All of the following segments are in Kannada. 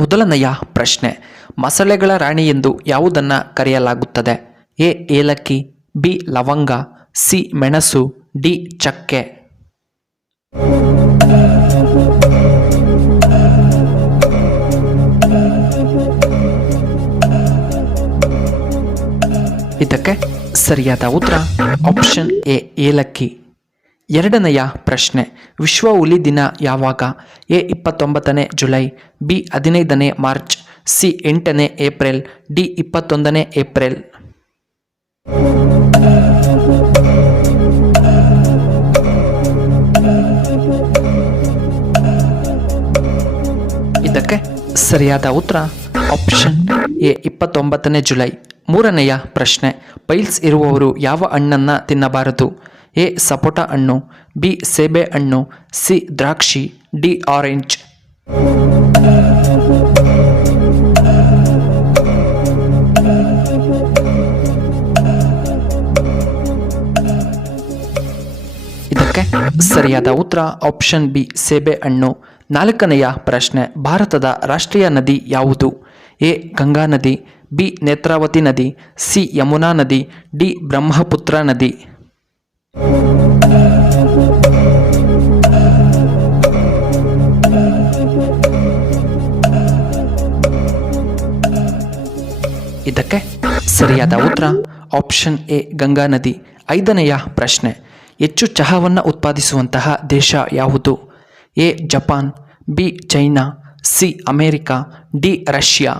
ಮೊದಲನೆಯ ಪ್ರಶ್ನೆ, ಮಸಾಲೆಗಳ ರಾಣಿ ಎಂದು ಯಾವುದನ್ನು ಕರೆಯಲಾಗುತ್ತದೆ? ಎ ಏಲಕ್ಕಿ, ಬಿ ಲವಂಗ, ಸಿ ಮೆಣಸು, ಡಿ ಚಕ್ಕೆ. ಇದಕ್ಕೆ ಸರಿಯಾದ ಉತ್ತರ ಆಪ್ಷನ್ ಎ ಏಲಕ್ಕಿ. ಎರಡನೆಯ ಪ್ರಶ್ನೆ, ವಿಶ್ವ ಹುಲಿ ದಿನ ಯಾವಾಗ? ಎ 29ನೇ ಜುಲೈ, ಬಿ 15ನೇ ಮಾರ್ಚ್, ಸಿ 8ನೇ ಏಪ್ರಿಲ್, ಡಿ 21ನೇ ಏಪ್ರಿಲ್. ಇದಕ್ಕೆ ಸರಿಯಾದ ಉತ್ತರ ಆಪ್ಷನ್ ಎ 29ನೇ ಜುಲೈ. ಮೂರನೆಯ ಪ್ರಶ್ನೆ, ಪೈಲ್ಸ್ ಇರುವವರು ಯಾವ ಹಣ್ಣನ್ನು ತಿನ್ನಬಾರದು? ಎ ಸಪೋಟ ಹಣ್ಣು, ಬಿ ಸೇಬೆ ಹಣ್ಣು, ಸಿ ದ್ರಾಕ್ಷಿ, ಡಿ ಆರೆಂಜ್. ಇದಕ್ಕೆ ಸರಿಯಾದ ಉತ್ತರ ಆಪ್ಷನ್ ಬಿ ಸೇಬೆ ಹಣ್ಣು. ನಾಲ್ಕನೆಯ ಪ್ರಶ್ನೆ, ಭಾರತದ ರಾಷ್ಟ್ರೀಯ ನದಿ ಯಾವುದು? ಎ ಗಂಗಾ ನದಿ, ಬಿ ನೇತ್ರಾವತಿ ನದಿ, ಸಿ ಯಮುನಾ ನದಿ, ಡಿ ಬ್ರಹ್ಮಪುತ್ರ ನದಿ. ಇದಕ್ಕೆ ಸರಿಯಾದ ಉತ್ತರ ಆಪ್ಷನ್ ಎ ಗಂಗಾ ನದಿ. ಐದನೆಯ ಪ್ರಶ್ನೆ, ಹೆಚ್ಚು ಚಹಾವನ್ನು ಉತ್ಪಾದಿಸುವಂತಹ ದೇಶ ಯಾವುದು? A Japan, B China, C America, D Russia.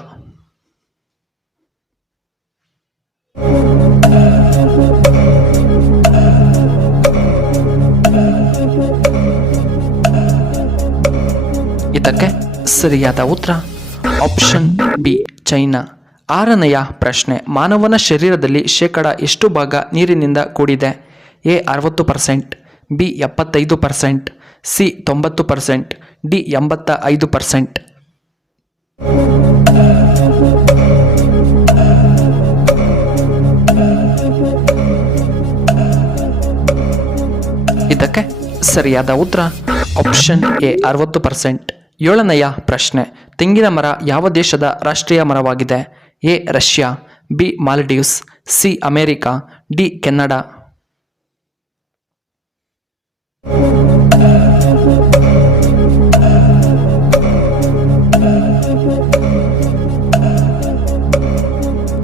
ಇದಕ್ಕೆ ಸರಿಯಾದ ಉತ್ತರ ಆಪ್ಷನ್ ಬಿ ಚೈನಾ. ಆರನೆಯ ಪ್ರಶ್ನೆ, ಮಾನವನ ಶರೀರದಲ್ಲಿ ಶೇಕಡ ಎಷ್ಟು ಭಾಗ ನೀರಿನಿಂದ ಕೂಡಿದೆ? A 60%, B 75%, C 90%, D 85%. ಇದಕ್ಕೆ ಸರಿಯಾದ ಉತ್ತರ ಆಪ್ಷನ್ ಎ 60%. ಏಳನೆಯ ಪ್ರಶ್ನೆ, ತೆಂಗಿನ ಮರ ಯಾವ ದೇಶದ ರಾಷ್ಟ್ರೀಯ ಮರವಾಗಿದೆ? A Russia, B Maldives, C America, D Canada.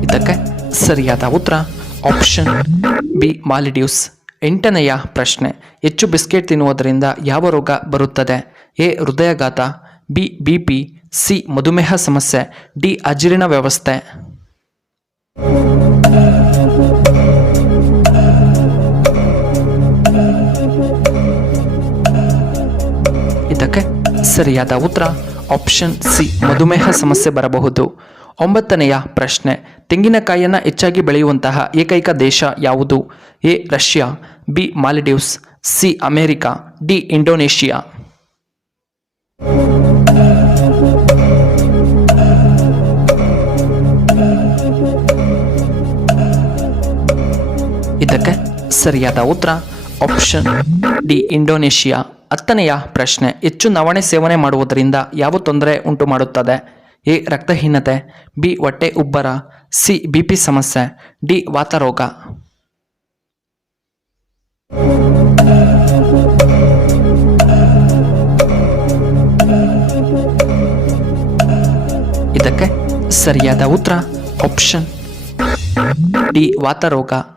ಇದಕ್ಕೆ ಸರಿಯಾದ ಉತ್ತರ ಆಪ್ಷನ್ ಬಿ ಮಾಲ್ಡೀವ್ಸ್. ಎಂಟನೆಯ ಪ್ರಶ್ನೆ, ಹೆಚ್ಚು ಬಿಸ್ಕೆಟ್ ತಿನ್ನುವುದರಿಂದ ಯಾವ ರೋಗ ಬರುತ್ತದೆ? ಎ ಹೃದಯಾಘಾತ, ಬಿ ಬಿಪಿ, ಸಿ ಮಧುಮೇಹ ಸಮಸ್ಯೆ, ಡಿ ಅಜೀರ್ಣ ವ್ಯವಸ್ಥೆ. ಇದಕ್ಕೆ ಸರಿಯಾದ ಉತ್ತರ ಆಪ್ಷನ್ ಸಿ ಮಧುಮೇಹ ಸಮಸ್ಯೆ ಬರಬಹುದು. ಒಂಬತ್ತನೆಯ ಪ್ರಶ್ನೆ, ತೆಂಗಿನಕಾಯಿಯನ್ನು ಹೆಚ್ಚಾಗಿ ಬೆಳೆಯುವಂತಹ ಏಕೈಕ ದೇಶ ಯಾವುದು? A Russia, B Maldives, C America, D Indonesia. ಇದಕ್ಕೆ ಸರಿಯಾದ ಉತ್ತರ ಆಪ್ಷನ್ ಡಿ ಇಂಡೋನೇಷಿಯಾ. ಹತ್ತನೆಯ ಪ್ರಶ್ನೆ, ಹೆಚ್ಚು ನವಣೆ ಸೇವನೆ ಮಾಡುವುದರಿಂದ ಯಾವ ತೊಂದರೆ ಉಂಟು ಮಾಡುತ್ತದೆ? ಎ ರಕ್ತಹೀನತೆ, ಬಿ ಹೊಟ್ಟೆ ಉಬ್ಬರ, ಸಿ ಬಿಪಿ ಸಮಸ್ಯೆ, ಡಿ ವಾತರೋಗ. ಇದಕ್ಕೆ ಸರಿಯಾದ ಉತ್ತರ ಆಪ್ಷನ್ ಡಿ ವಾತರೋಗ.